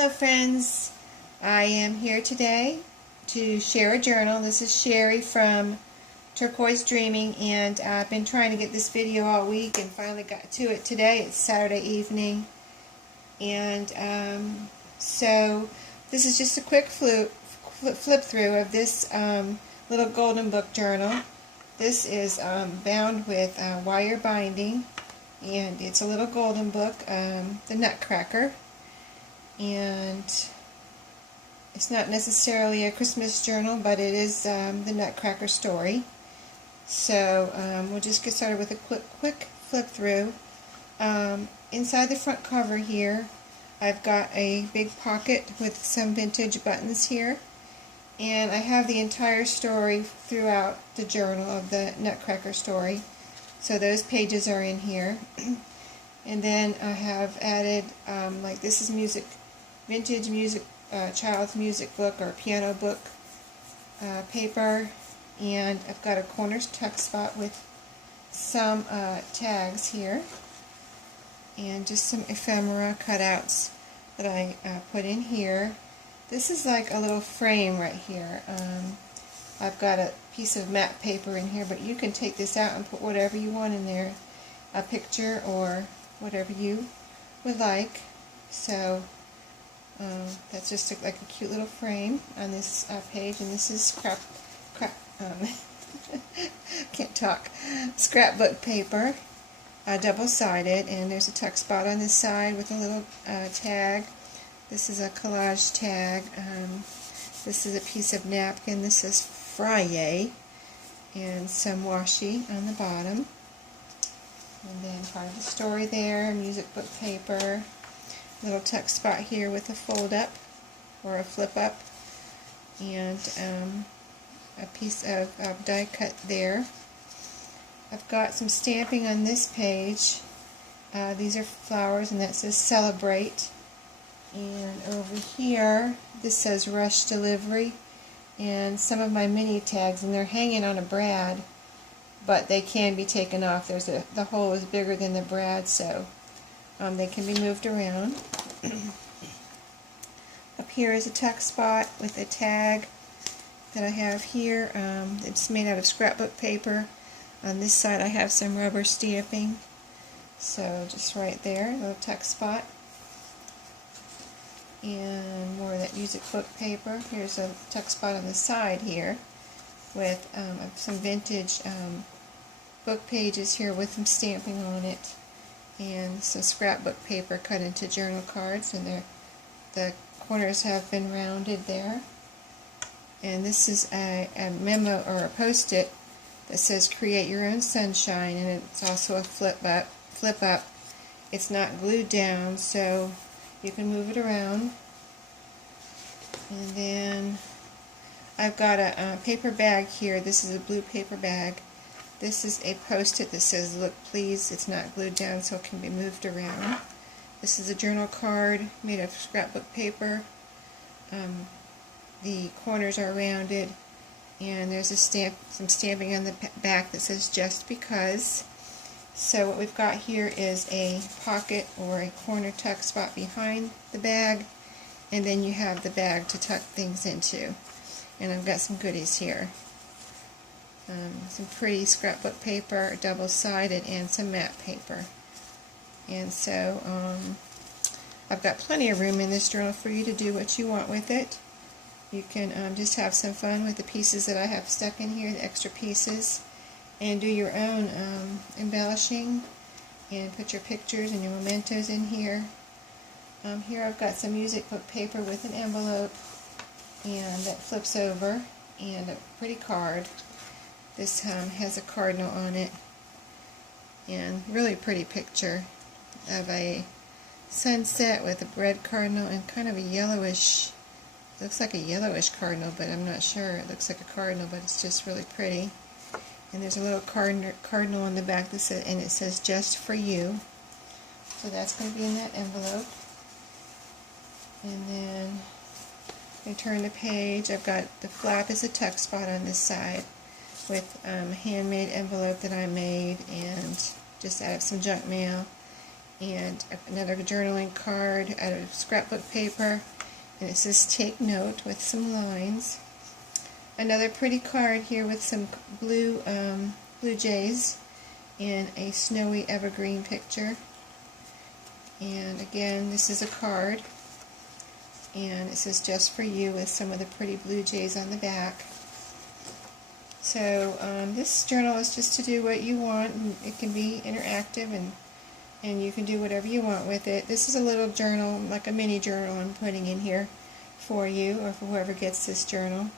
Hello friends, I am here today to share a journal. This is Sherry from Turquoise Dreaming, and I've been trying to get this video all week and finally got to it today. It's Saturday evening, and so this is just a quick flip through of this little golden book journal. This is bound with wire binding, and it's a little golden book, the Nutcracker. And it's not necessarily a Christmas journal, but it is the Nutcracker story. So we'll just get started with a quick flip through. Inside the front cover here, I've got a big pocket with some vintage buttons here. And I have the entire story throughout the journal of the Nutcracker story. So those pages are in here. And then I have added, like this is vintage music, child's music book or piano book paper, and I've got a corner tuck spot with some tags here, and just some ephemera cutouts that I put in here. This is like a little frame right here. I've got a piece of matte paper in here, but you can take this out and put whatever you want in there, a picture or whatever you would like. So that's just like a cute little frame on this page, and this is can't talk, scrapbook paper, double-sided, and there's a tuck spot on this side with a little tag. This is a collage tag. This is a piece of napkin. This is Friday, and some washi on the bottom. And then part of the story there, music book paper. Little tuck spot here with a fold up or a flip up, and a piece of die cut there. I've got some stamping on this page. These are flowers, and that says celebrate. And over here, this says rush delivery, and some of my mini tags, and they're hanging on a brad, but they can be taken off. The hole is bigger than the brad, so they can be moved around. Up here is a tuck spot with a tag that I have here. It's made out of scrapbook paper. On this side I have some rubber stamping. So just right there, a little tuck spot. And more of that music book paper. Here's a tuck spot on the side here with some vintage book pages here with some stamping on it. And some scrapbook paper cut into journal cards, and the corners have been rounded there. And this is a memo or a post-it that says create your own sunshine, and it's also a flip up. It's not glued down, so you can move it around. And then I've got a paper bag here. This is a blue paper bag. This is a post-it that says, look please. It's not glued down, so it can be moved around. This is a journal card made of scrapbook paper. The corners are rounded, and there's some stamping on the back that says just because. So what we've got here is a pocket or a corner tuck spot behind the bag, and then you have the bag to tuck things into. And I've got some goodies here. Some pretty scrapbook paper, double-sided, and some matte paper. And so I've got plenty of room in this journal for you to do what you want with it. You can just have some fun with the pieces that I have stuck in here, the extra pieces, and do your own embellishing, and put your pictures and your mementos in here. Here I've got some music book paper with an envelope, and that flips over, and a pretty card. This has a cardinal on it, and really pretty picture of a sunset with a red cardinal and kind of a yellowish, looks like a yellowish cardinal, but I'm not sure. It looks like a cardinal, but it's just really pretty. And there's a little cardinal on the back that says, and it says just for you. So that's going to be in that envelope. And then I turn the page. I've got the flap as a tuck spot on this side, with a handmade envelope that I made and just out of some junk mail. and another journaling card out of scrapbook paper, and it says take note with some lines. Another pretty card here with some blue jays and a snowy evergreen picture. And again, this is a card, and it says just for you with some of the pretty blue jays on the back. So this journal is just to do what you want, and it can be interactive, and you can do whatever you want with it. This is a little journal, like a mini journal I'm putting in here for you, or for whoever gets this journal.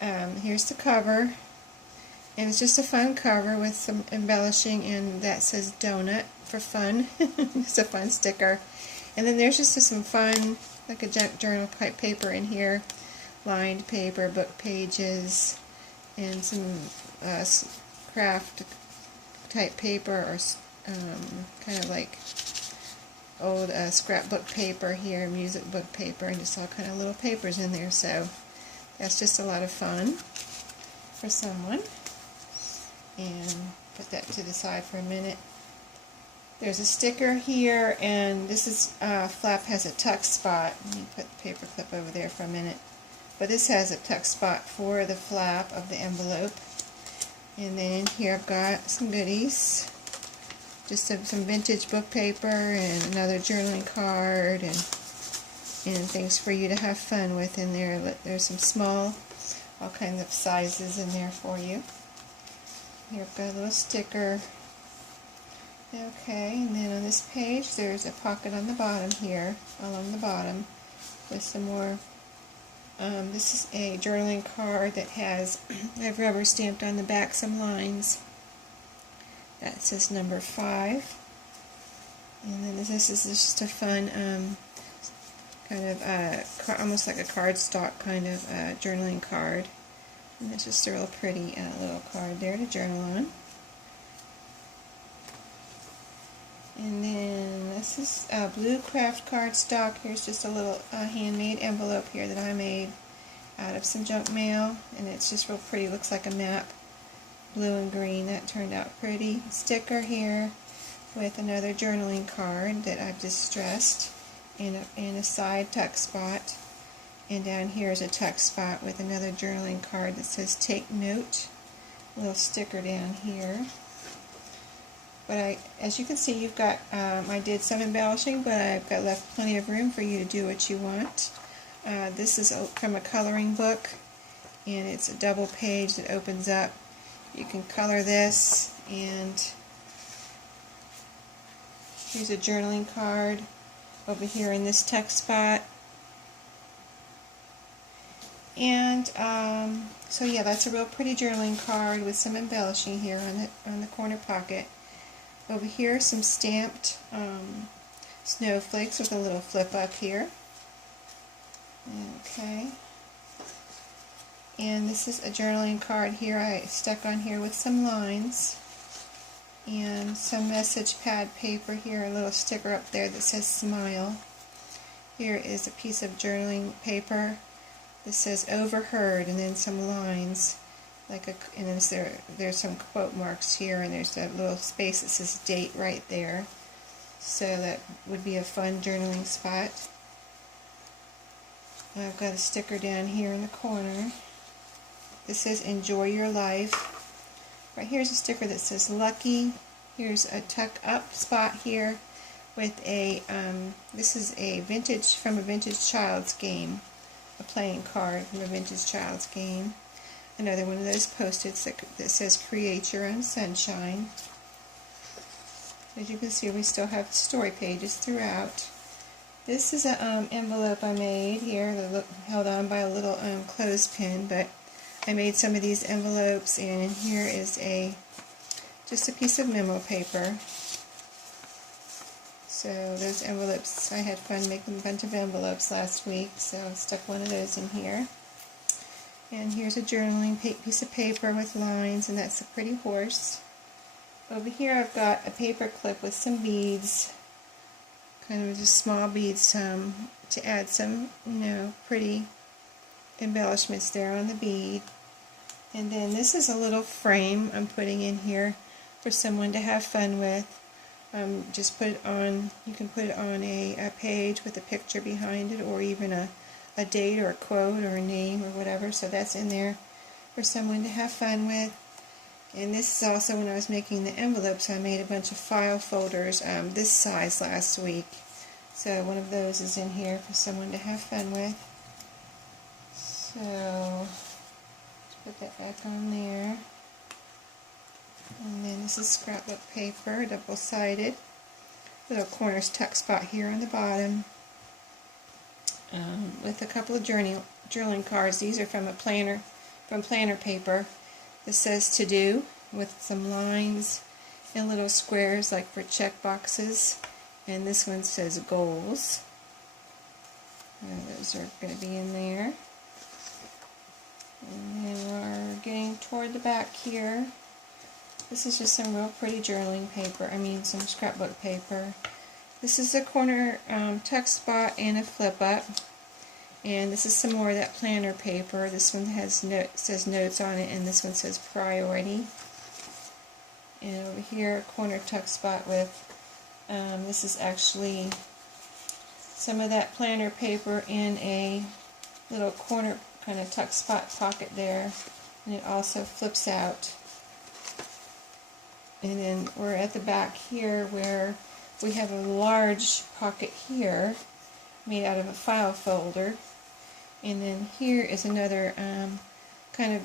Here's the cover, and it's just a fun cover with some embellishing, and that says donut for fun. It's a fun sticker. And then there's just some fun, like a junk journal type paper in here, lined paper, book pages, and some craft type paper, or kind of like old scrapbook paper here, music book paper, and just all kind of little papers in there. So that's just a lot of fun for someone. And put that to the side for a minute. There's a sticker here, and this is flap has a tuck spot. Let me put the paper clip over there for a minute. But this has a tuck spot for the flap of the envelope. And then in here I've got some goodies. Just some vintage book paper and another journaling card, and things for you to have fun with in there. There's some small, all kinds of sizes in there for you. Here I've got a little sticker. Okay, and then on this page there's a pocket on the bottom here, along the bottom, with some more. This is a journaling card that has, I've rubber stamped on the back some lines. That says number 5. And then this is just a fun, kind of, almost like a cardstock kind of journaling card. And it's just a real pretty little card there to journal on. And then this is blue craft cardstock. Here's just a little handmade envelope here that I made out of some junk mail, and it's just real pretty. Looks like a map, blue and green. That turned out pretty. Sticker here with another journaling card that I've distressed in a side tuck spot, and down here is a tuck spot with another journaling card that says take note. A little sticker down here. But as you can see, you've got, I did some embellishing, but I've got left plenty of room for you to do what you want. This is from a coloring book, and it's a double page that opens up. You can color this, and here's a journaling card over here in this tuck spot. And so yeah, that's a real pretty journaling card with some embellishing here on the corner pocket. Over here, some stamped snowflakes with a little flip up here. Okay. And this is a journaling card here I stuck on here with some lines. And some message pad paper here, a little sticker up there that says smile. Here is a piece of journaling paper that says overheard, and then some lines. And there's some quote marks here, and there's that little space that says date right there. So that would be a fun journaling spot. I've got a sticker down here in the corner. This says enjoy your life. Right here's a sticker that says lucky. Here's a tuck up spot here with a, this is a from a vintage child's game. A playing card from a vintage child's game. Another one of those post-its that says create your own sunshine. As you can see, we still have story pages throughout. This is an envelope I made here, held on by a little clothespin, but I made some of these envelopes, and in here is just a piece of memo paper. So those envelopes, I had fun making a bunch of envelopes last week, so I stuck one of those in here. And here's a journaling piece of paper with lines, and that's a pretty horse. Over here I've got a paper clip with some beads, kind of just small beads, to add some, pretty embellishments there on the bead. And then this is a little frame I'm putting in here for someone to have fun with. Just put it on, you can put it on a page with a picture behind it, or even a date or a quote or a name or whatever, so that's in there for someone to have fun with. And this is also when I was making the envelopes, I made a bunch of file folders this size last week. So one of those is in here for someone to have fun with. So let's put that back on there. And then this is scrapbook paper, double-sided. Little corners tuck spot here on the bottom. With a couple of journaling cards. These are from a planner, from planner paper. This says to do, with some lines and little squares like for check boxes. And this one says goals. Those are going to be in there. And then we're getting toward the back here. This is just some real pretty journaling paper, some scrapbook paper. This is a corner tuck spot and a flip up. And this is some more of that planner paper. This one says notes on it, and this one says priority. And over here, a corner tuck spot with, this is actually some of that planner paper in a little corner kind of tuck spot pocket there. And it also flips out. And then we're at the back here where we have a large pocket here made out of a file folder. And then here is another kind of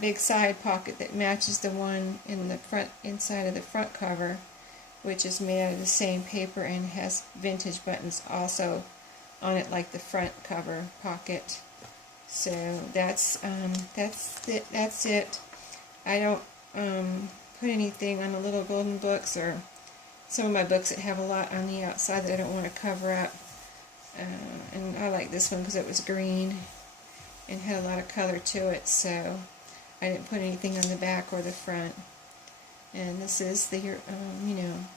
big side pocket that matches the one in the front, inside of the front cover, which is made out of the same paper and has vintage buttons also on it like the front cover pocket. So that's it. I don't put anything on the little golden books or some of my books that have a lot on the outside that I don't want to cover up. And I like this one because it was green and had a lot of color to it, so I didn't put anything on the back or the front. And this is the,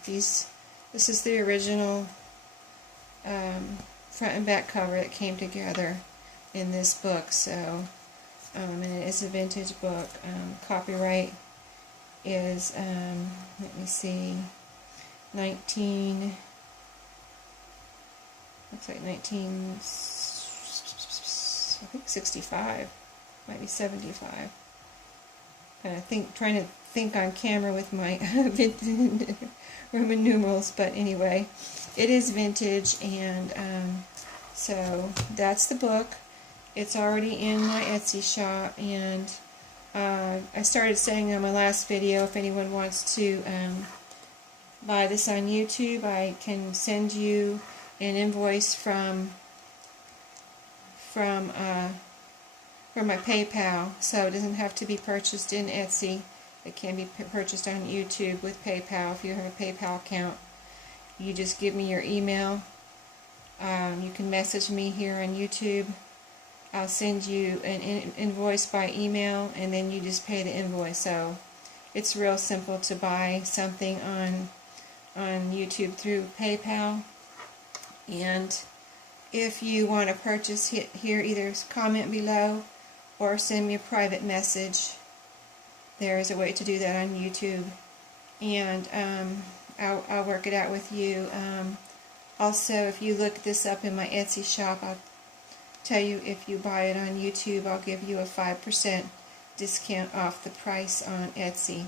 this is the original front and back cover that came together in this book. So, and it is a vintage book. Copyright is, let me see, looks like 65, might be 75. Trying to think on camera with my Roman numerals, but anyway, it is vintage, and so that's the book. It's already in my Etsy shop, and I started saying in my last video, if anyone wants to buy this on YouTube, I can send you an invoice from my PayPal, so it doesn't have to be purchased in Etsy. It can be purchased on YouTube with PayPal. If you have a PayPal account, you just give me your email. You can message me here on YouTube. I'll send you an invoice by email, and then you just pay the invoice. So it's real simple to buy something on YouTube through PayPal. And if you want to purchase here, either comment below or send me a private message. There is a way to do that on YouTube, and I'll work it out with you. Also, if you look this up in my Etsy shop, I'll tell you if you buy it on YouTube, I'll give you a 5% discount off the price on Etsy,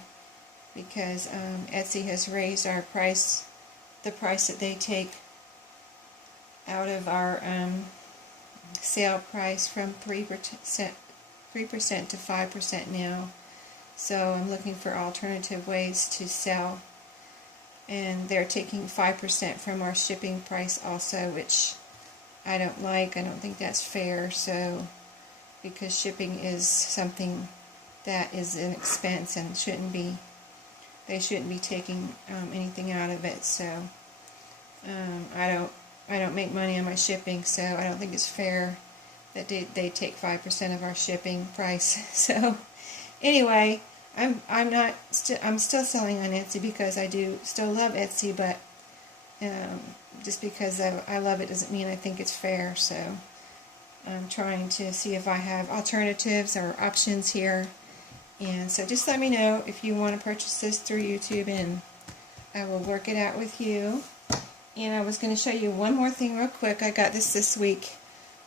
because Etsy has raised our price, the price that they take out of our sale price from 3% to 5% now. So I'm looking for alternative ways to sell, and they're taking 5% from our shipping price also, which I don't like. I don't think that's fair. So, because shipping is something that is an expense and they shouldn't be taking anything out of it. So I don't make money on my shipping, so I don't think it's fair that they take 5% of our shipping price. So anyway, I'm still selling on Etsy because I do still love Etsy, but just because I love it doesn't mean I think it's fair. So I'm trying to see if I have alternatives or options here. And so just let me know if you want to purchase this through YouTube, and I will work it out with you. And I was going to show you one more thing real quick. I got this week.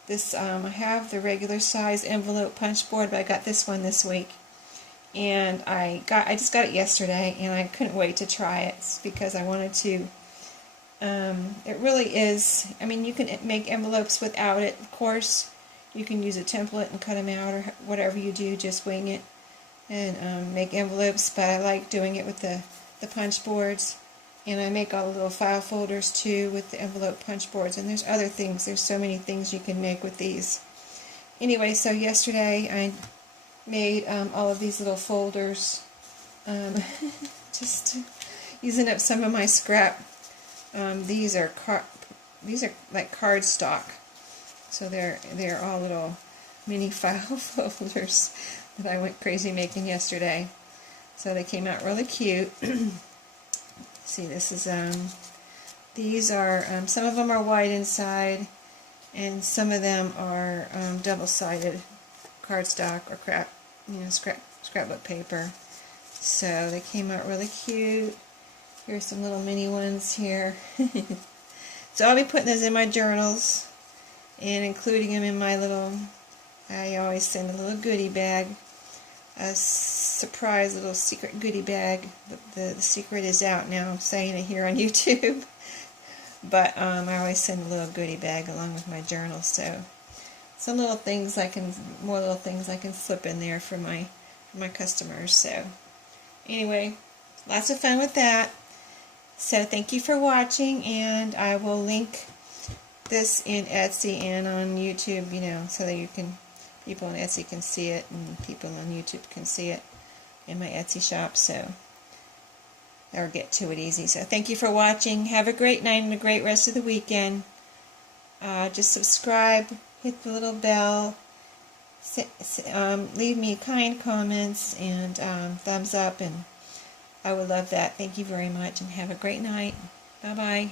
This I have the regular size envelope punch board, but I got this one this week. And I just got it yesterday, and I couldn't wait to try it because I wanted to. It really is, I mean, you can make envelopes without it, of course. You can use a template and cut them out, or whatever you do, just wing it and make envelopes, but I like doing it with the punch boards. And I make all the little file folders too with the envelope punch boards, and there's other things, there's so many things you can make with these. Anyway, so yesterday I made all of these little folders, just using up some of my scrap. These are like cardstock, so they're all little mini file folders that I went crazy making yesterday. So they came out really cute. See, this is these are some of them are white inside, and some of them are double-sided cardstock or scrapbook paper. So they came out really cute. Here's some little mini ones here. So I'll be putting those in my journals and including them in my little, I always send a little goodie bag, a surprise little secret goodie bag. The secret is out now, I'm saying it here on YouTube. But I always send a little goodie bag along with my journal, so some little things more little things I can slip in there for my customers. So anyway, lots of fun with that. So thank you for watching, and I will link this in Etsy and on YouTube, you know, so that people on Etsy can see it and people on YouTube can see it in my Etsy shop, so or get to it easy. So thank you for watching. Have a great night and a great rest of the weekend. Just subscribe, hit the little bell, leave me kind comments and thumbs up, and I would love that. Thank you very much, and have a great night. Bye-bye.